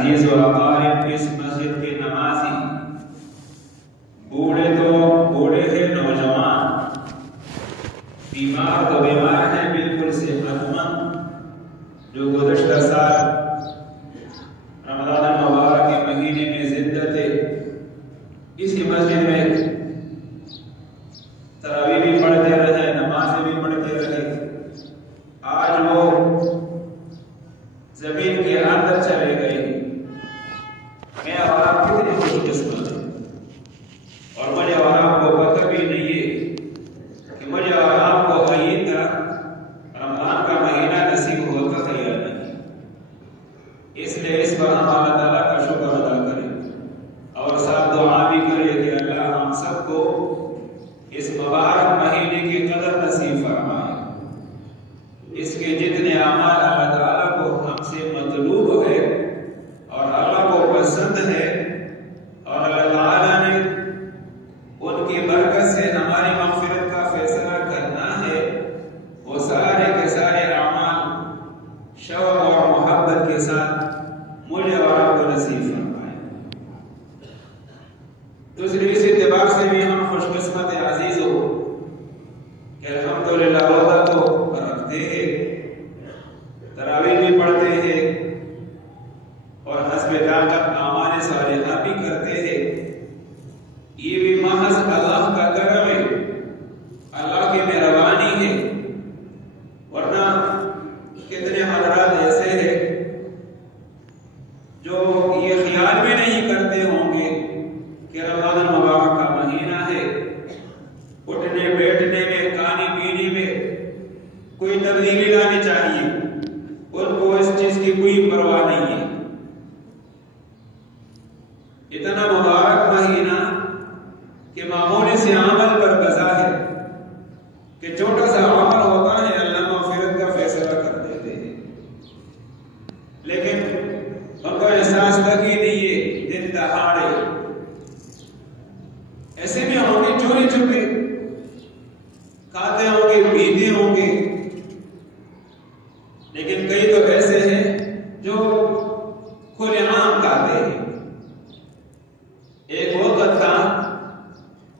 عزیز و اقارب اس مسجد کے نمازی، بوڑھے تو بوڑھے تھے، نوجوان، بیمار تو بیمار ہیں، بالکل صحت مند، جو گزشتہ سال رمضان المبارک کے مہینے میں زندہ تھے، اسی مسجد میں تراویح بھی پڑھتے رہے، نمازیں بھی پڑھتے رہے، آج وہ زمین کے اندر چلے گئے۔ میں اور آپ کتنے خوش قسمت ہیں، اور مجھے اور آپ کو پتہ بھی نہیں ہے کہ مجھے اور آپ کو آئندہ رمضان کا مہینہ نصیب ہوتا ہے یا نہیں۔ اس لیے اس پر ہم اللہ تعالیٰ کا شکر ادا کریں اور ساتھ دعا بھی کریں کہ اللہ ہم سب کو اس مبارک مہینے کی قدر نصیب فرمائے۔ اس کے جتنے اعمال اللہ تعالیٰ کو ہم سے مطلوب ہے اور اللہ کو پسند ہے، اور اللہ تعالیٰ نے ان کی برکت سے ہماری مغفرت کا فیصلہ کرنا ہے، وہ سارے کے سارے اعمال شوق اور محبت کے ساتھ مجھے اور آپ کو نصیب فرمائے۔ دوسری اس اعتبار سے بھی ہم خوش قسمت عزیز ہو کہ الحمدللہ روزہ تو رکھتے ہیں، تراویح بھی پڑھتے ہیں اور حسب طاقت اعمال صالحہ بھی کرتے ہیں۔ یہ بھی محض اللہ کا کرم ہے، اللہ کی مہربانی ہے، ورنہ کتنے حضرات ایسے ہیں جو یہ خیال بھی نہیں کرتے ہوں گے کہ رمضان المبارک کا مہینہ ہے، اٹھنے بیٹھنے میں، کھانے پینے میں کوئی تبدیلی لانی چاہیے، ان کو اس چیز کی کوئی پرواہ نہیں ہے۔ اتنا مبارک مہینہ کہ معمولی سے عمل پر بزا ہے کہ چھوٹا سا عمل ہوتا ہے اللہ مغفرت کا فیصلہ کر دیتے ہیں، لیکن ان کا احساس تک ہی نہیں ہے۔ دن دہاڑے ایسے بھی ہوں گے چوری چھپے کھاتے ہوں گے، پیتے ہوں گے، لیکن کئی تو ایسے ہیں جو کھلے عام کھاتے ہیں۔ ایک وقت تھا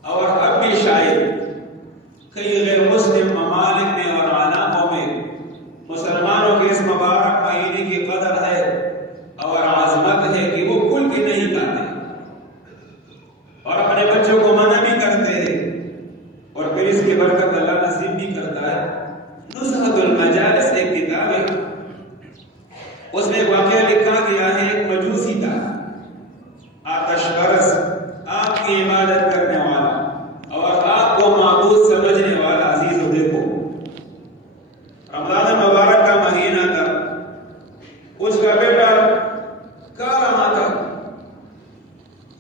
اور اب بھی شاید کئی غیر مسلم ممالک میں اور علاقوں میں مسلمانوں کے اس مبارک مہینے کی قدر ہے اور عظمت ہے کہ وہ کھل کے نہیں کھاتے اور اپنے بچوں کو منع بھی کرتے ہیں، اور پھر اس کی برکت اللہ نصیب بھی کرتا ہے۔ نزہۃ المجالس ایک کتاب ہے، اس میں واقعہ لکھا گیا ہے، ایک مجوسی تھا، آتش پرست، آپ کی عبادت کرنے والا اور آپ کو معبود سمجھنے والا۔ عزیز و دیکھو، رمضان مبارک کا مہینہ تھا، اس کا بیٹا کہہ رہا تھا،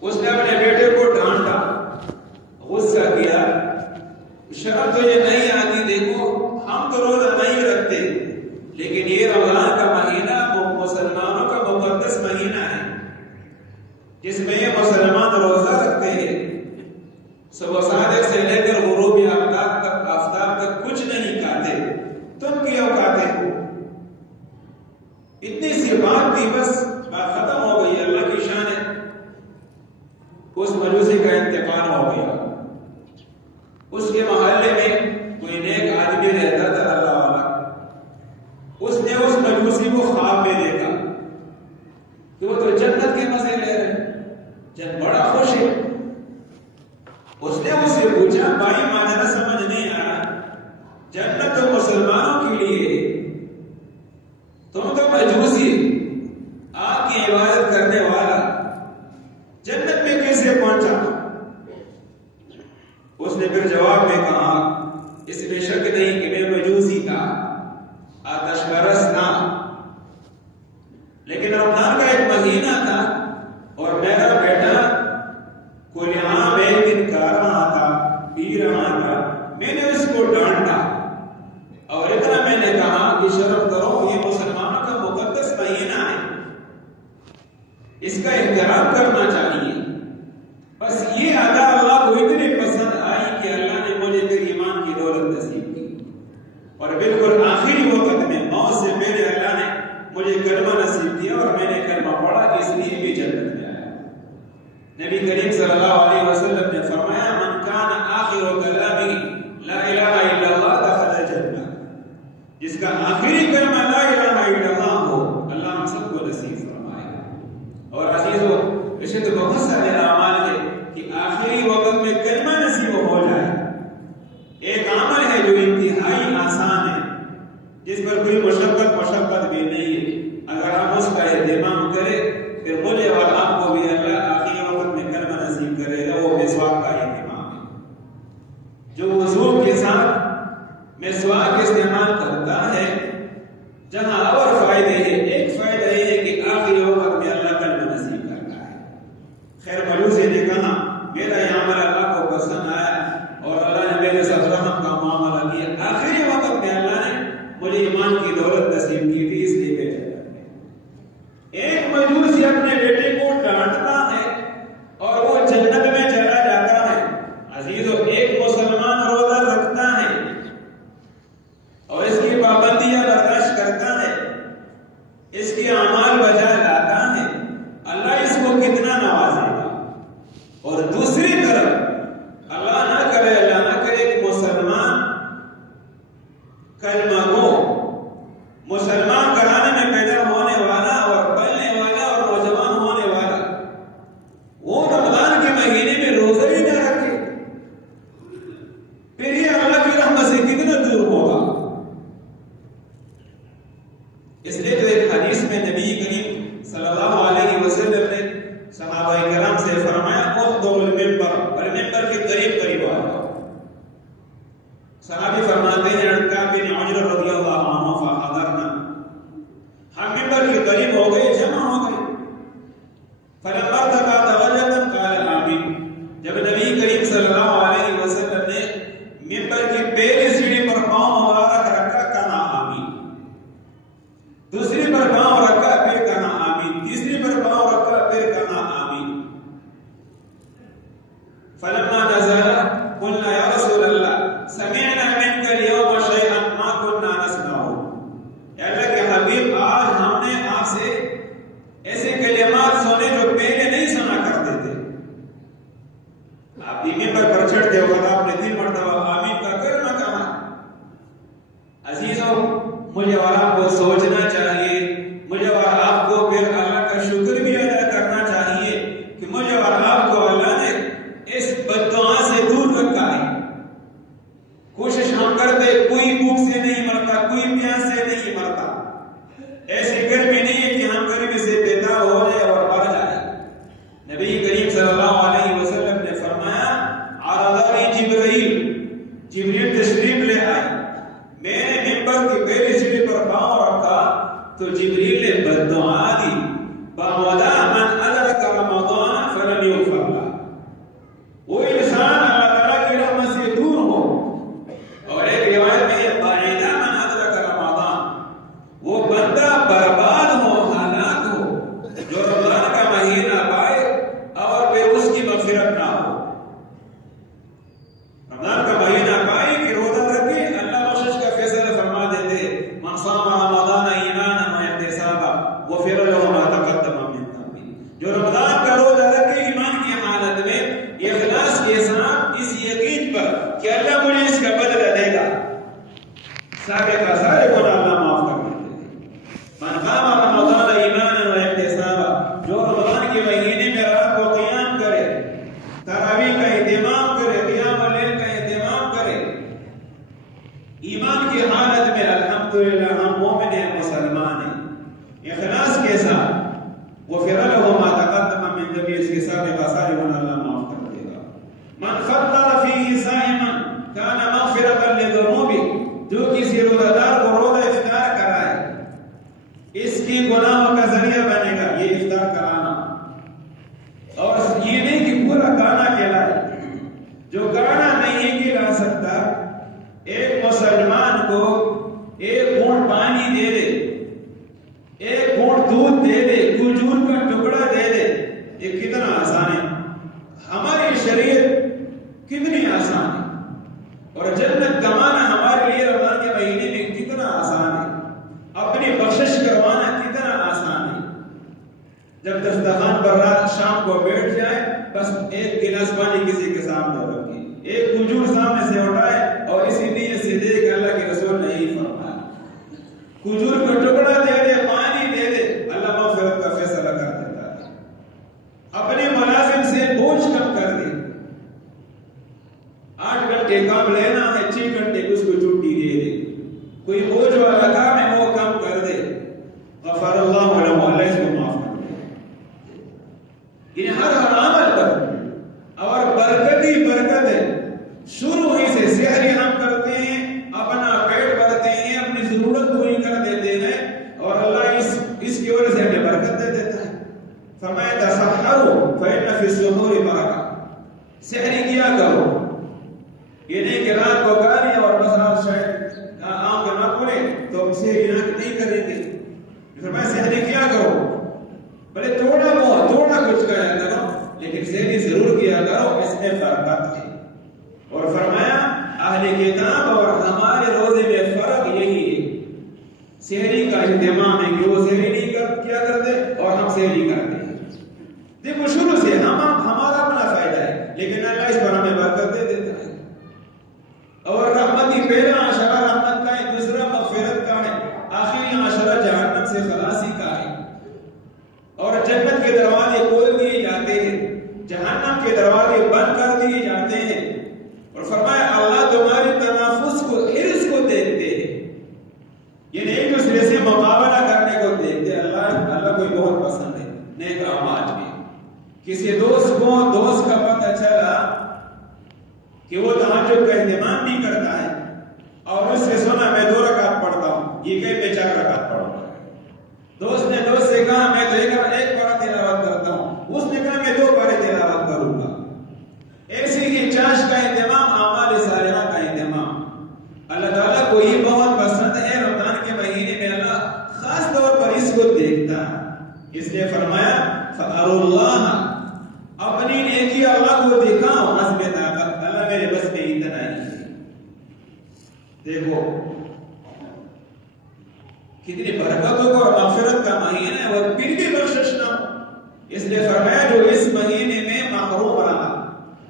اس نے اپنے بیٹے کو ڈانٹا، غصہ کیا، شرم تجھے نہیں آتی، دیکھو ہم تو روزہ نہیں رکھتے، لیکن یہ رمضان کا مہینہ مسلمانوں کا مقدس مہینہ ہے جس میں یہ مسلمان روزہ رکھتے ہیں، صبح صادق سے لے کر غروب آفتاب تک کچھ نہیں کھاتے، تم کیوں کھاتے ہو؟ اتنی سی بات تھی، بس بات ختم ہو گئی۔ اللہ کی شان ہے، اس مجوسی کا انتقال ہو گیا۔ اس کے محلے میں کوئی نیک آدمی رہتا تھا اللہ والا، اس نے اس مجوسی کو خواب میں دیکھا کہ وہ تو جنت کے مزے لے رہے ہیں، جن بڑا خوش ہے۔ اس نے اس سے پوچھا، بھائی ماجرا سمجھ نہیں آ رہا، جنت تو مسلمانوں کے لیے، تم تو مجوسی، آپ کی عبادت کرنے والا، جنت میں کیسے پہنچا؟ اس نے پھر جواب میں کہا، اس میں شک نہیں کہ میں مجوسی تھا، آتش پرست تھا، لیکن رمضان کا ایک مہینہ تھا اور میرا بیٹا کوئی عام ایک دن کھا رہا تھا، پی رہا تھا، میں نے اس کو ڈانٹا اور اتنا میں نے کہا کہ شرم کرو، یہ مسلمانوں کا مقدس مہینہ ہے، اس کا احترام کرنا چاہیے۔ بس یہ ادا اللہ کو اتنی پسند آئی کہ اللہ نے مجھے پھر ایمان کی دولت نصیب کی، اور بالکل آخری وقت میں موت سے پہلے اللہ نے مجھے کلمہ نصیب کیا اور میں نے کلمہ پڑھا کہ اس نبی کریم صلی اللہ علیہ وسلم نے فرمایا من کان آخر کلامہ لا الہ الا اللہ دخل الجنہ، جس کا آخری کلمہ لا الہ الا اللہ ہو، اللہ ہم سب کو نصیب فرمائے۔ اور عزیزو، اسے تو بہت سارے اعمال ہیں کہ آخری وقت میں کلمہ نصیب ہو جائے۔ ایک عمل ہے جو انتہائی آسان ہے، جس پر کوئی مشقت بھی نہیں ہے، اگر ہم اس کا اہتمام کریں پھر مجھے اور آپ کو بھی اللہ آخری وقت میں کلمہ نصیب کرے گا، وہ مسواک کا اہتمام ہے۔ جو وضو کے ساتھ مسواک استعمال کرتا ہے، جہاں اور فائدے ہیں، ایک فائدہ یہ ہے کہ آخری وقت میں اللہ کلمہ نصیب کرتا ہے۔ خیر ملوسی نے کہا میرا یہ عمل اللہ کو پسند آیا اور اللہ نے میرے ساتھ رحم کا معاملہ کیا، آخری وقت میں اللہ نے مجھے ایمان کی دولت نصیب کی تھی، اس لیے بھیجا۔ ایک مجوسی اپنے بیٹے کو ڈانٹتا ہے اور وہ جنت میں چلا جاتا ہے۔ عزیزو، ایک مسلمان روزہ رکھتا ہے اور اس کی پابندیاں برداشت کرتا ہے، اس کے اعمال بجا لاتا ہے، اللہ اس کو کتنا نوازے گا۔ اور دوسری طرف اللہ نہ کرے ایک مسلمان کلمہ گو، مسلمان گھرانے میں پیدا ہونے والا اور پلنے والا اور نوجوان ہونے والا، وہ رمضان کے مہینے میں روزہ ہی نہ رکھے، پھر یہ اللہ کی رحمت سے کتنا دور ہوگا۔ اس لیے جو ایک حدیث میں نبی کریم صلی اللہ علیہ وسلم نے صحابہ کرام سے فرمایا احضروا المنبر، اور منبر کے قریب قریب آ جاؤ۔ صحابی فرماتے ہیں کعب بن عجر رضی اللہ عنہ فحضرنا، ہم منبر کے قریب ہو گئے، جمع ہو گئے۔ فلما ارتقى درجة قال آمین، جب نبی کریم صلی اللہ علیہ وسلم نے منبر کی پہلی سیڑھی پر پاؤں مبارک رکھا، کہا آمین، دوسری پر پاؤں رکھا پھر کہا آمین، تیسری پر پاؤں رکھا پھر کہا آمین۔ فلما نزل قلنا یا رسول اللہ سمعنا منك اليوم شيئا ما كنا نسمعه، یا اللہ کے حبیب آج ہم نے آپ سے ایسے کلمات سنے جو پہلے نہیں سنا کرتے تھے۔ آپ منبر پر چڑھتے وقت آپ نے 3 مرتبہ آمین کا کلمہ کہا۔ عزیزو، مجھے اور آپ کو سوچنا چاہیے، مجھے اور آپ کو پھر اللہ کا شکر بھی ادا کرنا چاہیے کہ مجھے اور آپ کو اللہ نے اس بد دعا سے دور رکھا ہے۔ کوشش ہم کرتے کوئی بھوک سے نہیں مرتا، کوئی پیاس سے نہیں مرتا، ایسی گرمی نہیں ہے کہ ہم گرمی سے بیدار ہو جائے اور مر جائے۔ نبی کریم صلی اللہ علیہ وسلم نے فرمایا عرضنی جبریل تشریف لے آئے، میں نے منبر کی پہلی سیڑھی پر پاؤں رکھا تو جبریل نے بد دعا دی، بمودا من ادرک رمضان فلن یغفر له، وہ انسان اللہ تعالیٰ کی رحمت سے دور ہو، اور ایک روایت میں یہ بعیدہ من ادرک رمضان، وہ بندہ برباد ہو، ہلاک ہو جو رمضان کا مہینہ پائے اور پھر اس کی مغفرت نہ ہو۔ رمضان کا مہینہ پائے کہ روزہ رکھے، اللہ بخشش کا فیصلہ فرما دیتے، من صام رمضان ایمانا واحتسابا غفر له ما تقدم من ذنبه، جو رمضان کا روزہ رکھے ایمان کی حالت میں، اخلاص کے ساتھ، اس یقین پر کہ اللہ مجھے اس کا بدلہ دے گا، سابقہ سارے گناہ اللہ معاف کر دے گا۔ من قام رمضان ایمانا واحتسابا، جو رمضان کے مہینے میں رات کو قیام کرے، تراویح کا اہتمام کرے، قیام اللیل کا اہتمام کرے، ایمان کی حالت میں الحمدللہ ہم مومن ہیں، مسلمان ہیں، اخلاص کے ساتھ، غفر له ما تقدم من ذنبه، اس کے سابقہ سارے گناہ اللہ معاف کر دے گا۔ من فطر فيه صائما كان مغفرة لذنوبه، جو کسی روزہ دار کو روزہ افطار کرائے اس کی گناہوں کا ذریعہ بنے گا یہ افطار کرانا، اور یہ نہیں کہ پورا گانا کھلائے، جو گانا نہیں کھلا سکتا، ایک مسلمان کو ایک گھونٹ پانی دے دے، ایک گھونٹ دودھ دے دے، کھجور کا ٹکڑا دے دے، یہ کتنا آسان ہے، ہماری شریعت کتنی آسان ہے، اور جنت کمانا ہمارے لیے رمضان کے مہینے میں کتنا آسان ہے، اپنی بخشش کروانا کتنا آسان جب دسترخوان پر رات شام کو بیٹھ جائے بس ایک گلاس پانی کسی کے سامنے رکھے، ایک کھجور سامنے سے اٹھائے اور اسی نیت سے دے کہ اللہ کے رسول نے یہی فرمایا، کھجور کا ٹکڑا دے دے، پانی دے دے، اللہ مغفرت کا فیصلہ کر دیتا ہے۔ اپنے ملازم سے بوجھ کم کر دے، 8 گھنٹے کام لینا ہے، 6 گھنٹے اس کو چھٹی دے دے، کوئی بوجھ والا کام ہے وہ کم کر دے، غفر اللہ له، اللہ اس کو معاف کر دے۔ یعنی ہر عمل پر اور برکت ہی برکت ہے۔ شروع ہی سے سحری ہم کرتے ہیں، اپنا پیٹ بھرتے ہیں، اپنی ضرورت پوری کر دیتے ہیں اور اللہ اس کی وجہ سے ہمیں برکت دے دیتا ہے۔ فرمایا تسحروا فإن فی السحور برکۃ، سحری کیا کرو، یہ نہیں کہ رات کو کھا لیا اور بس رات شاید آنکھ نہ کھلے تو سحری نہیں کریں گے۔ فرمایا سحری کیا کرو، بھلے تھوڑا بہت تھوڑا کچھ کھایا کرو لیکن سحری ضرور کیا کرو، اس میں برکت ہے۔ اور فرمایا اہل کتاب اور ہمارے روزے میں فرق یہی ہے، سحری کا اہتمام ہے کہ وہ سحری نہیں کیا کرتے اور ہم سحری کرتے ہیں۔ دیکھو شروع سے ہمارا اپنا فائدہ ہے لیکن اللہ اس پر ہمیں برکت دے دیتا ہے۔ اور رحمت ہی پہلا عشرہ رحمت کا ہے، دوسرا مغفرت کا ہے، آخری عشرہ جہنم سے خلاصی کا ہے۔ اور جنت کے دروازے کھول دیے جاتے ہیں، جہنم کے دروازے بند کر دیے جاتے ہیں۔ اور فرمایا اللہ تمہاری تنافس کو، حرص کو دیکھتے ہیں، یعنی ایک دوسرے سے مقابلہ کرنے کو دیکھتے ہیں۔ اللہ کو بہت پسند ہے نیک اعمال میں۔ کسی دوست کا پتہ چلا کہ وہ تہجد کا اہتمام نہیں کرتا ہے اور اس سے سنا میں 2 رکعت پڑھتا ہوں، یہ کہ میں 4 رکعت پڑھوں گا۔ دوست نے دوست سے کہا میں تو ایک پارہ تلاوت کرتا ہوں، اس نے کہا میں 2 پارے تلاوت کروں گا۔ ایسی ہی چاش کا اہتمام، اعمال صالحہ کا اہتمام، اللہ تعالیٰ کو یہ بہت پسند ہے۔ رمضان کے مہینے میں اللہ خاص طور پر اس کو دیکھتا ہے، اس لیے فرمایا فَأَرُوا اللَّهَ، اپنی نیکی اللہ کو دکھاؤ، عزم طاقت، اللہ میرے بس میں اتنا ہی ہے۔ دیکھو کتنی برکتوں کو اور مغفرت کا مہینہ ہے اور پھر بھی بخشش نہ ہو، اس لیے فرمایا جو اس مہینے میں محروم رہا،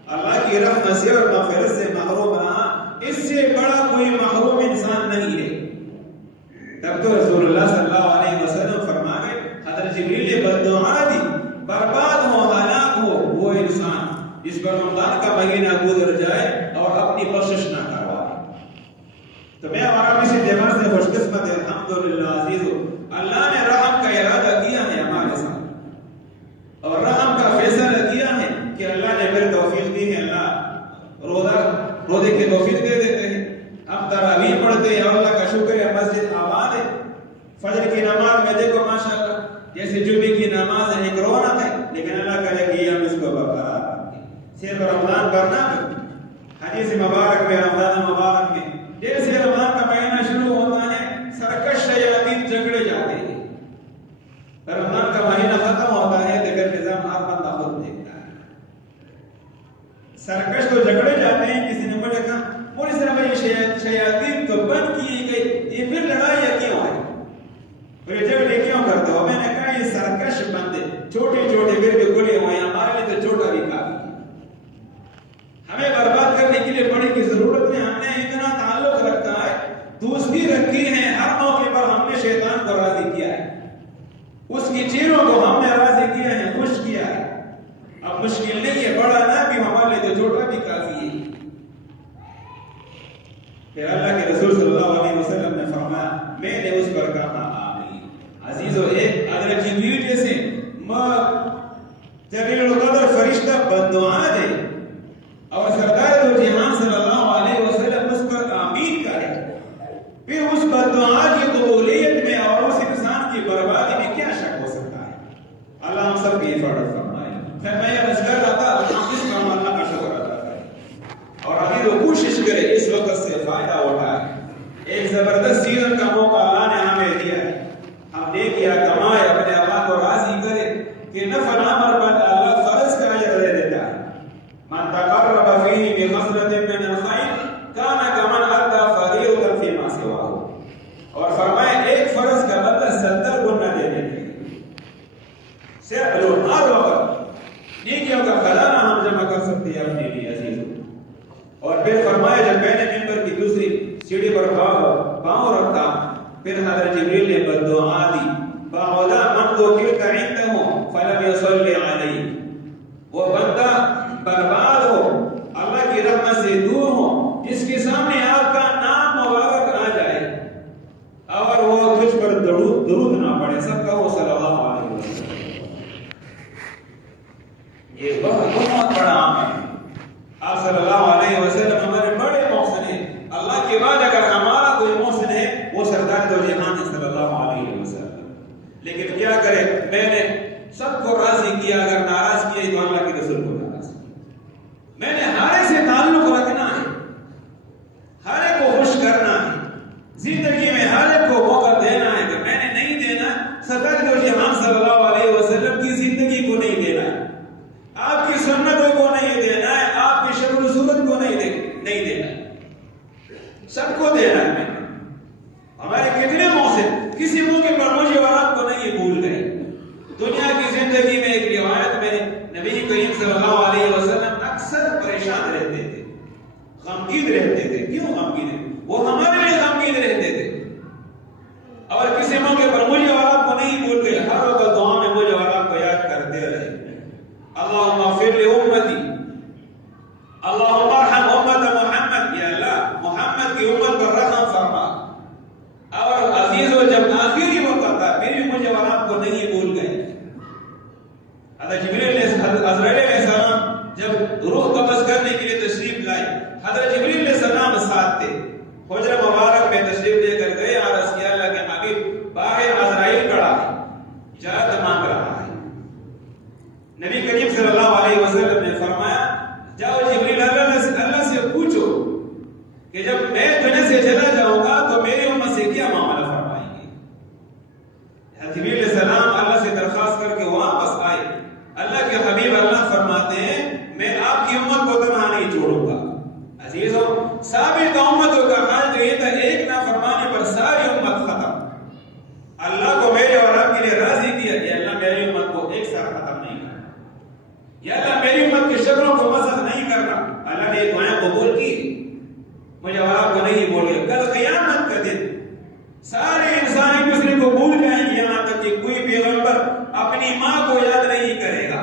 اللہ کی رحمت سے اور مغفرت سے محروم رہا، اس سے بڑا کوئی محروم انسان نہیں ہے۔ تب تو رسول اللہ صلی اللہ علیہ وسلم فرما گئے، حضرت جبریل نے بددعا دی، برباد ہو، ہلاک ہو وہ انسان جس پر رمضان کا مہینہ گزر جائے اور اپنی بخشش نہ کروائے۔ تو میں ہمارا اسی اعتبار سے خوش قسمت ہے، الحمدللہ عزیزو، اللہ نے رحم کا ارادہ کیا ہے ہمارے ساتھ اور رحم کا فیصلہ کیا ہے کہ اللہ نے پھر توفیق دی ہے۔ اللہ روزے کی توفیق دے دیتے ہیں، ہم تراویح پڑھتے ہیں اور اللہ کا شکر ہے مسجد آباد ہے۔ فجر کی نماز میں دیکھو ماشاءاللہ جیسے جمعے کی نماز ہے، ایک رونق ہے، لیکن اللہ کرے کہ ہم اس کو برقرار رکھیں۔ صرف رمضان کرنا، حدیث مبارک میں، رمضان مبارک میں جیسے رمضان کا مہینہ شروع ہوتا ہے سرکش شیاطین جھگڑے جاتے ہیں، رمضان کا مہینہ ختم ہوتا ہے تو پھر نظام ہر بندہ خود دیکھتا ہے۔ سرکش تو جھگڑے جاتے ہیں، کسی نے مجھے کہا پوری طرح یہ شیاطین تو بند کی گئی، یہ پھر لڑائی کیوں ہے، پھر جھگڑے کیوں کرتے ہو؟ میں نے کہا یہ سرکش بندے چھوٹے چھوٹے پھر بھی کھلے ہوئے ہیں، ہمارے لیے تو چھوٹا بھی کافی ہے، ہمیں برباد کرنے کے لیے بڑے کی ضرورت نہیں۔ ہم نے اتنا تعلق رکھا ہے، دوستی رکھی ہے، ہر موقع پر ہم نے شیطان کو راضی کیا ہے، اس کی چیزوں کو ہم نے راضی کیا ہے، خوش کیا ہے۔ اب مشکل نہیں ہے، بڑا نہ بھی ہمارے لیے تو چھوٹا بھی کافی ہے۔ پھر اللہ کے رسول صلی اللہ علیہ وسلم نے فرمایا میں نے اس پر کہا آمین۔ عزیزو، ایک حضرت جبریل جیسے جلیل القدر فرشتہ بددعا دے اور سرکار دو جہان صلی اللہ علیہ وسلم اس پر آمین کرے، پھر اس بددعا کی قبولیت میں اور اس انسان کی بربادی میں کیا شک ہو سکتا ہے؟ اللہ ہم سب کی حفاظت فرمائے۔ پھر میں یہ عرض کر رہا تھا اس کا اللہ کا شکر ادا کرے اور ابھی وہ کوشش کرے اس وقت سے فائدہ اٹھائے۔ ایک زبردست سیزن کا موقع اللہ نے ہمیں دیا ہے، ہم نے کیا کمائے، اپنے اللہ کو راضی کرے کہ نفل عمل پر اللہ فرض کا اجر دے دیتا ہے۔ من تقرب فيه بخصلة من الخير كان كمن أدى فريضة فيما سواه، اور فرمائے ایک فرض کا بدلہ 70 گنا دینے کے۔ جو ہر وقت نیکیوں کا خزانہ ہم جمع کر سکتے ہیں اپنے لیے عزیزوں. اور پھر فرمایا جب میں نے ممبر کی دوسری سیڑھی پر پاؤں رکھا پھر حضرت جبریل نے بددعا دی باولا من ذکرت عنده فلم يصلي علیہ. وہ بندہ برباد ہو اللہ کی رحمت سے دور ہو جس کے سامنے آپ کا نام مبارک آ جائے اور وہ تجھ پر درود نہ پڑھے. سب کہو صلی اللہ علیہ وسلم. یہ بہت بڑا عام ہے. آپ صلی اللہ علیہ وسلم ہمارے بڑے محسن ہیں. اللہ کے بعد اگر ہمارا کوئی محسن ہے وہ سرکار دو جہان ہے صلی اللہ علیہ وسلم. لیکن کیا کرے میں نے سب کو راضی کیا اگر ناراض کیا تو اللہ کے رسول کو ناراض کیا. میں نے ہر ایک سے تعلق رکھنا ہے ہر ایک کو خوش کرنا ہے زندگی میں ہر ایک کو موقع دینا ہے. کہ میں نے نہیں دینا سرکار دو جہان صلی اللہ علیہ وسلم کی زندگی کو نہیں دینا ہے آپ کی سنتوں کو نہیں دینا ہے آپ کی شکل و صورت کو نہیں دینا ہے سب کو دینا ہے. ہمارے کتنے محسن کسی موقع پر مجھے اور آپ کو نہیں بھول گئے. دنیا کی زندگی میں ایک روایت میں نبی کریم صلی اللہ علیہ وسلم اکثر پریشان رہتے تھے غمگین رہتے تھے. کیوں غمگین؟ وہ ہمارے لیے غمگین رہتے تھے اور کسی موقع پر مجھے اور آپ کو نہیں بھول گئے. ہر وقت دعا میں مجھے اور آپ کو یاد کرتے رہے. اللہم اغفر لامتی اللہم ارحم امت محمد. یا اللہ محمد کی امت پر رحم فرما. اور عزیزو جب آخری وقت تھا پھر بھی مجھے اور آپ کو نہیں بھول گئے. حضرت عزرائیل علیہ السلام جب روح قبض کرنے کے لیے تشریف لائے حضرت جبریل علیہ السلام ساتھ تھے. حجرہ مبارک میں تشریف لے کر گئے. عرض کیا اللہ کے حبیب باہر عزرائیل کھڑا ہے اجازت مانگ رہا ہے. نبی کریم صلی اللہ علیہ وسلم نے فرمایا جاؤ جبریل اللہ سے پوچھو کہ جب میں دنیا سے چلا جاؤں گا تو میری امت سے کیا معاملہ فرمائیں گے. جبریل علیہ السلام اللہ سے درخواست کر کے واپس آئے. اللہ کے حبیب اللہ فرماتے ہیں میں آپ کی امت کو تنہا نہیں چھوڑوں گا. عزیزوں سابق امتوں کا حال تو یہ تھا ایک نافرمانی پر ساری امت ختم. اللہ کو میرے اور آپ کے لیے راضی کیا کہ اللہ میری امت کو ایک ساتھ ختم نہیں کرنا. یا اللہ میری امت کی شکلوں کو مسخ نہیں کرنا. اللہ نے یہ دعائیں قبول کی مجھے اور آپ کو نہیں بولے. کل قیامت کا دن سارے انسان ایک دوسرے کو بھول جائیں گے یہاں تک کہ کوئی پیغمبر اپنی ماں کو یاد نہیں کرے گا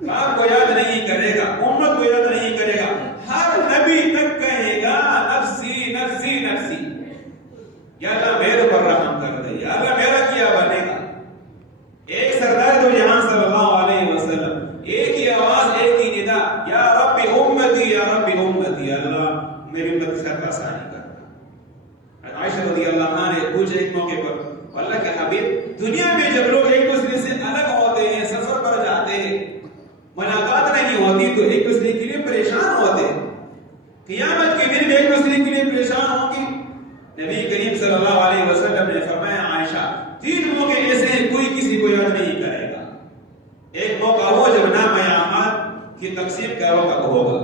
باپ کو یاد نہیں کرے گا امت کو یاد نہیں کرے گا. ہر نبی تک کہے گا نفسی نفسی نفسی. یا اللہ میرے پر رحم کر دے. یا اللہ میرا کیا بنے گا. ایک سردار دو جہان صلی اللہ علیہ وسلم ایک ہی آواز ایک ہی ندا یا رب امتی یا رب امتی. اللہ میری امت سے آسانی کر. عائشہ رضی اللہ عنہا نے پوچھا ایک موقع پر اللہ کے حبیب دنیا میں جب لوگ ایک دوسرے سے الگ ہوتے ہیں سفر پر جاتے ہیں ملاقات نہیں ہوتی تو ایک دوسرے کے لیے پریشان ہوتے ہیں. قیامت کے دن ایک دوسرے کے لیے پریشان ہوں گی. نبی کریم صلی اللہ علیہ وسلم نے فرمایا عائشہ 3 موقع ایسے ہیں کوئی کسی کو یاد نہیں کرے گا. ایک موقع وہ جب نام اعمال کی تقسیم کا وقت ہوگا.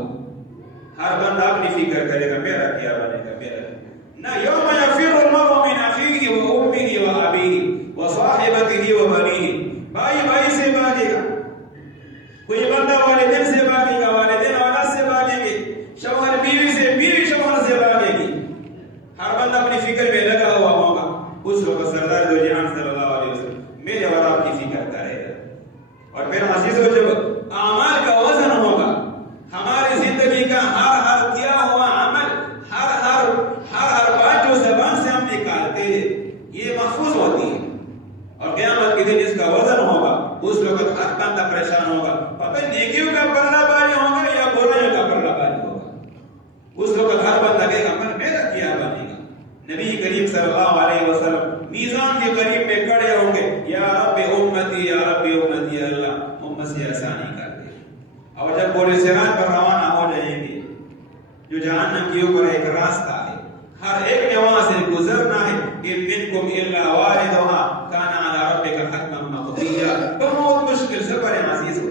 ہر بندہ اپنی فکر کرے گا میرا کیا بنے گا میرا. نہ یوم یفر المرء من اخیہ و امہ و ابیہ و صاحبتہ و بنیہ. بھائی بھائی سے بھاگے گا. کوئی بندہ والدین سے بھاگے گا والدین اولاد سے بھاگیں گے. شوہر بیوی سے بیوی شوہر سے بھاگے گی. ہر بندہ اپنی فکر میں لگا ہوا ہوگا. اس وقت سردار دو جہان صلی اللہ علیہ وسلم میرے اور آپ کی فکر کرے گا. اور پھر عزیزو جب اعمال کا وزن ہوگا ہماری زندگی کا ہر کیا ہوا عمل ہر بات جو زبان سے ہم نکالتے ہیں یہ محفوظ ہوتی ہے. اور قیامت کے دن اس کا وزن ہوگا اس وقت ہر بندہ پریشان ہوگا. پتہ نیکیوں کا پلہ باری ہوگا یا برائیوں کا پلہ باری ہوگا. اس وقت ہر بندہ کہے گا میرا کیا بنے گا. نبی کریم صلی اللہ علیہ وسلم میزان کے قریب میں کھڑے ہوں گے یا رب امتی یا رب امتی. اللہ امت سے آسانی کر دے. اور جب پورے صراط پر روانہ ہو جائیں گے جو جہنم کے اوپر ایک راستہ ہے ہر ایک نے وہاں سے گزرنا ہے. ان منکم الا واردھا کان علی ربک حتما مقضیا. بہت مشکل سفر ہے عزیزو.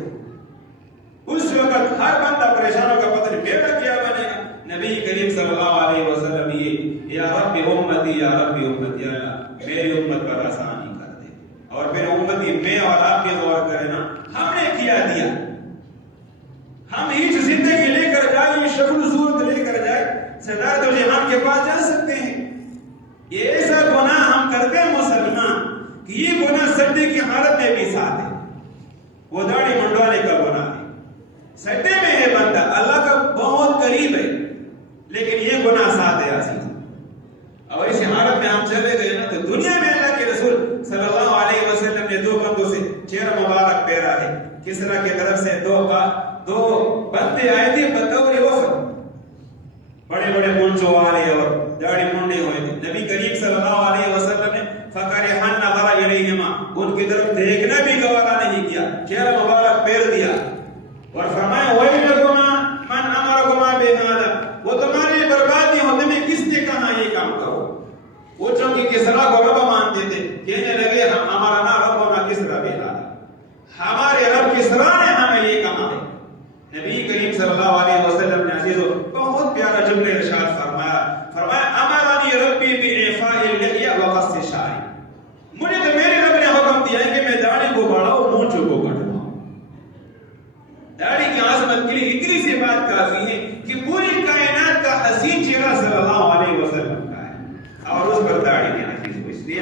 اس وقت ہر بندہ پریشان ہوگا پتہ نہیں میرا کیا بنے گا. نبی کریم صلی اللہ علیہ وسلم یہ یا رب امتی یا رب امتی. اللہ میری امت پر آسانی کر دے. اور پھر امتی میں اور آپ کے غور کریں نا ہم نے کیا دیا. ہم ہی جو زندگی لے کر جائے, یہ شکل صورت لے کر جائے, سردار دو جہان کے پاس جا سکتے ہیں. یہ ایسا گناہ ہم کرتے ہیں مسلمان کہ یہ گناہ سجدے کی حالت میں بھی ساتھ ہے. وہ داڑھی منڈوانے کا گناہ ہے, سجدے میں ہے بندہ, اللہ کا بہت قریب ہے, لیکن یہ گناہ ساتھ ہے عزیز. اور اس حالت میں ہم چلے گئے نا تو دنیا میں اللہ کے رسول صلی اللہ علیہ وسلم نے دو بندوں سے چہرہ مبارک پھیرا ہے. کسرا کی طرف سے دو بندے آئے تھے بطور وفد, بڑے بڑے مونچھوں والے اور داڑھی منڈے ہوئے تھے. نبی کریم صلی اللہ علیہ وسلم نے فکرہن نظر الیہما, ان کی طرف دیکھنا بھی گوارا نہیں کیا, چہرہ مبارک پھیر دیا اور فرمایا ویلکما من امرکما بہذا, وہ تمہاری بربادی ہو, تمہیں کس نے کہا یہ کام کرو. وہ چونکہ کسرا کو رب مانتے تھے, کہنے لگے ہمارا نہ رب اور نہ کسرا بہذا, ہمارے رب کسرا نے ہمیں یہ کہا ہے. نبی کریم صلی اللہ علیہ وسلم نے عزیزو بہت پیارا جملہ ارشاد فرمایا امرنی ربی باعفاء اللحیہ وقص الشعر, مجھے تو میرے رب نے حکم دیا ہے کہ میں داڑھی کو بڑھاؤں, مونچھوں کو کٹواؤں. داڑھی کی عظمت کے لیے اتنی سی بات کافی ہے کہ پوری کائنات کا حسین چہرہ صلی اللہ علیہ وسلم کا ہے, اور اس پر داڑھی ہے عزیزو. اس لیے